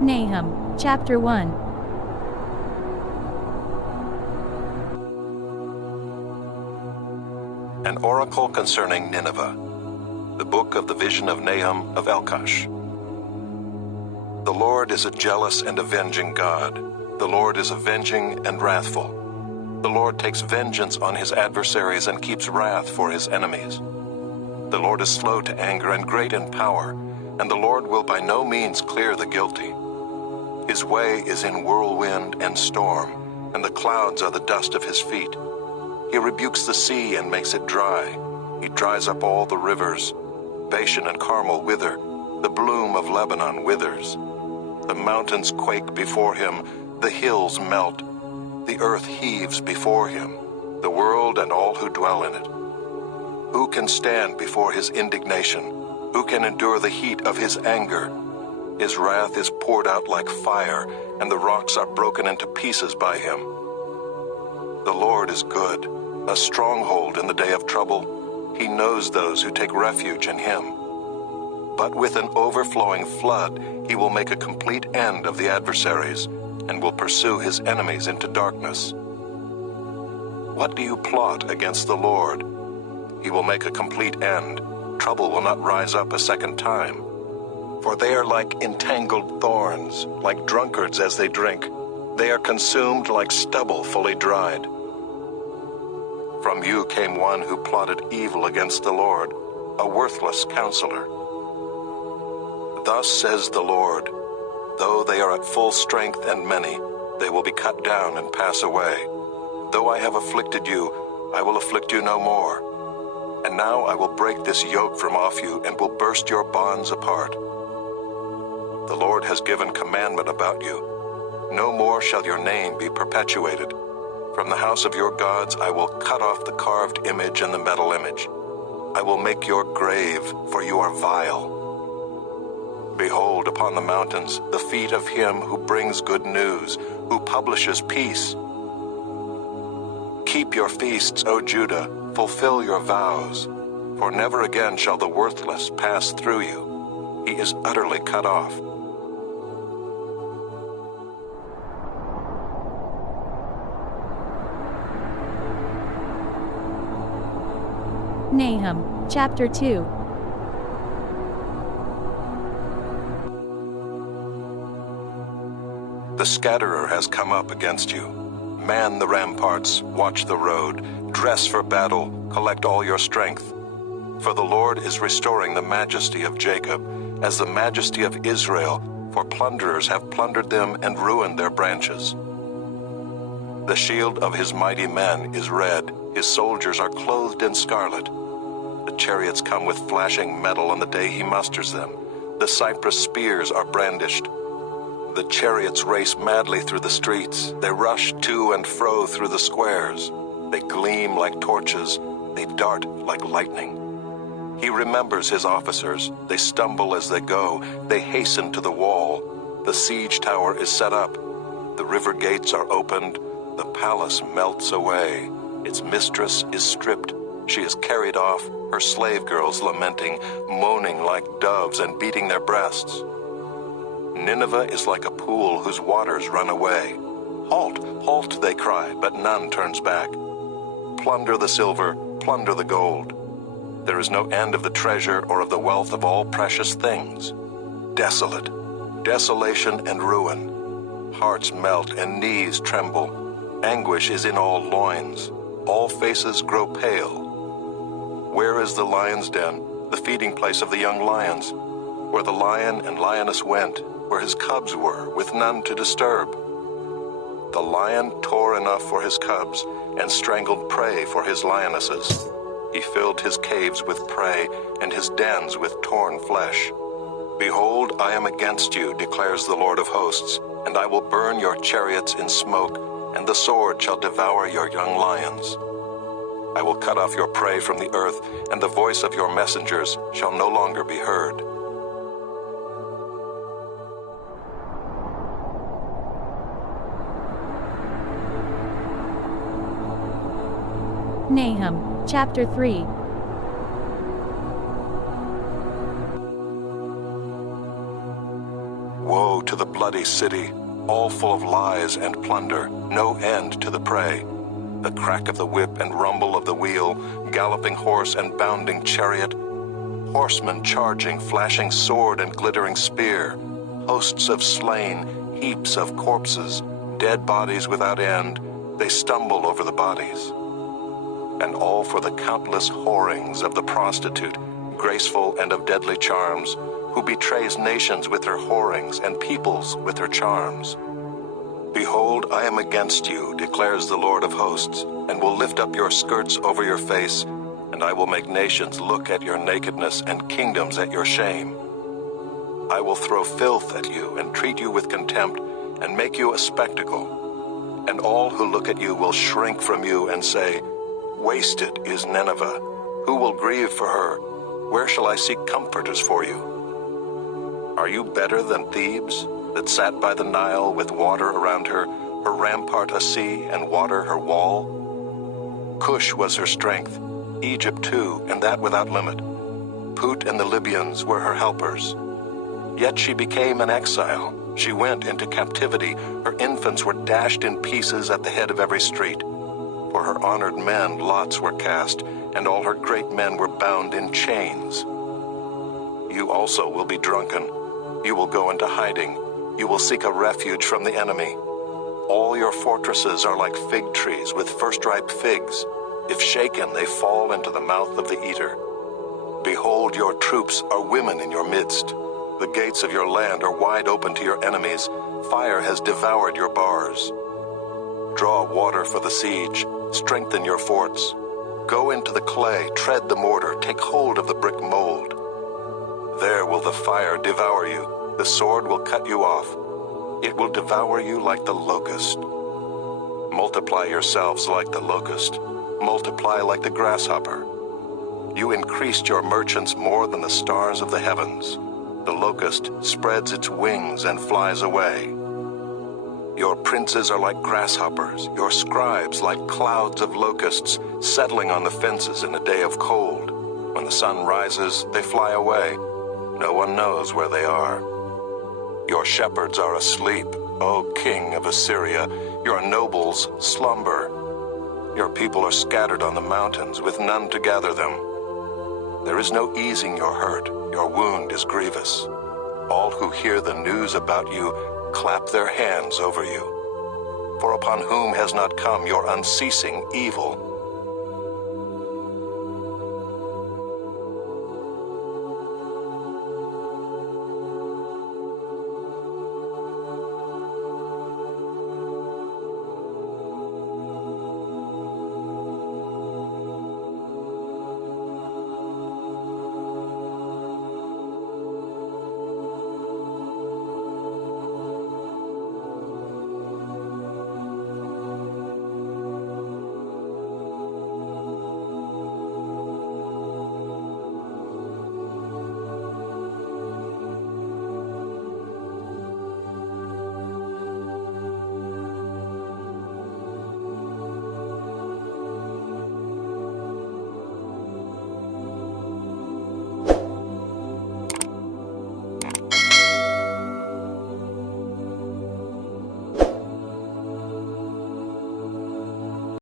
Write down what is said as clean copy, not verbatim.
Nahum, chapter 1. An oracle concerning Nineveh. The book of the vision of Nahum of Elkosh. The Lord is a jealous and avenging God. The Lord is avenging and wrathful. The Lord takes vengeance on his adversaries and keeps wrath for his enemies. The Lord is slow to anger and great in power, and the Lord will by no means clear the guilty. His way is in whirlwind and storm, and the clouds are the dust of his feet. He rebukes the sea and makes it dry. He dries up all the rivers. Bashan and Carmel wither. The bloom of Lebanon withers. The mountains quake before him. The hills melt. The earth heaves before him, the world and all who dwell in it. Who can stand before his indignation? Who can endure the heat of his anger? His wrath is poured out like fire, and the rocks are broken into pieces by him. The Lord is good, a stronghold in the day of trouble. He knows those who take refuge in him. But with an overflowing flood, he will make a complete end of the adversaries, and will pursue his enemies into darkness. What do you plot against the Lord? He will make a complete end. Trouble will not rise up a second time. For they are like entangled thorns, like drunkards as they drink. They are consumed like stubble fully dried. From you came one who plotted evil against the Lord, a worthless counselor. Thus says the Lord, though they are at full strength and many, they will be cut down and pass away. Though I have afflicted you, I will afflict you no more. And now I will break this yoke from off you and will burst your bonds apart. The Lord has given commandment about you. No more shall your name be perpetuated. From the house of your gods I will cut off the carved image and the metal image. I will make your grave, for you are vile. Behold, upon the mountains, the feet of him who brings good news, who publishes peace. Keep your feasts, O Judah, fulfill your vows, for never again shall the worthless pass through you. He is utterly cut off. Nahum, chapter 2. The scatterer has come up against you. Man the ramparts, watch the road, dress for battle, collect all your strength. For the Lord is restoring the majesty of Jacob, as the majesty of Israel, for plunderers have plundered them and ruined their branches. The shield of his mighty men is red, his soldiers are clothed in scarlet. The chariots come with flashing metal on the day he musters them. The cypress spears are brandished. The chariots race madly through the streets. They rush to and fro through the squares. They gleam like torches. They dart like lightning. He remembers his officers. They stumble as they go. They hasten to the wall. The siege tower is set up. The river gates are opened. The palace melts away. Its mistress is stripped. She is carried off, her slave girls lamenting, moaning like doves and beating their breasts. Nineveh is like a pool whose waters run away. Halt, halt, they cry, but none turns back. Plunder the silver, plunder the gold. There is no end of the treasure or of the wealth of all precious things. Desolate, desolation and ruin. Hearts melt and knees tremble. Anguish is in all loins. All faces grow pale. Where is the lion's den, the feeding place of the young lions, where the lion and lioness went, where his cubs were, with none to disturb? The lion tore enough for his cubs, and strangled prey for his lionesses. He filled his caves with prey, and his dens with torn flesh. Behold, I am against you, declares the Lord of hosts, and I will burn your chariots in smoke, and the sword shall devour your young lions. I will cut off your prey from the earth, and the voice of your messengers shall no longer be heard. Nahum, chapter 3. Woe Woe to the bloody city, all full of lies and plunder, no end to the prey. The crack of the whip and rumble of the wheel, galloping horse and bounding chariot, horsemen charging, flashing sword and glittering spear, hosts of slain, heaps of corpses, dead bodies without end, they stumble over the bodies. And all for the countless whorings of the prostitute, graceful and of deadly charms, who betrays nations with her whorings and peoples with her charms. Behold, I am against you, declares the Lord of hosts, and will lift up your skirts over your face, and I will make nations look at your nakedness and kingdoms at your shame. I will throw filth at you and treat you with contempt and make you a spectacle. And all who look at you will shrink from you and say, Wasted is Nineveh. Who will grieve for her? Where shall I seek comforters for you? Are you better than Thebes, that sat by the Nile with water around her, her rampart a sea and water her wall? Cush was her strength, Egypt too, and that without limit. Put and the Libyans were her helpers. Yet she became an exile. She went into captivity. Her infants were dashed in pieces at the head of every street. For her honored men lots were cast, and all her great men were bound in chains. You also will be drunken. You will go into hiding. You will seek a refuge from the enemy. All your fortresses are like fig trees with first-ripe figs. If shaken, they fall into the mouth of the eater. Behold, your troops are women in your midst. The gates of your land are wide open to your enemies. Fire has devoured your bars. Draw water for the siege. Strengthen your forts. Go into the clay, tread the mortar, take hold of the brick mold. There will the fire devour you. The sword will cut you off. It will devour you like the locust. Multiply yourselves like the locust. Multiply like the grasshopper. You increased your merchants more than the stars of the heavens. The locust spreads its wings and flies away. Your princes are like grasshoppers, your scribes like clouds of locusts settling on the fences in a day of cold. When the sun rises, they fly away. No one knows where they are. Your shepherds are asleep, O king of Assyria. Your nobles slumber. Your people are scattered on the mountains with none to gather them. There is no easing your hurt. Your wound is grievous. All who hear the news about you clap their hands over you. For upon whom has not come your unceasing evil?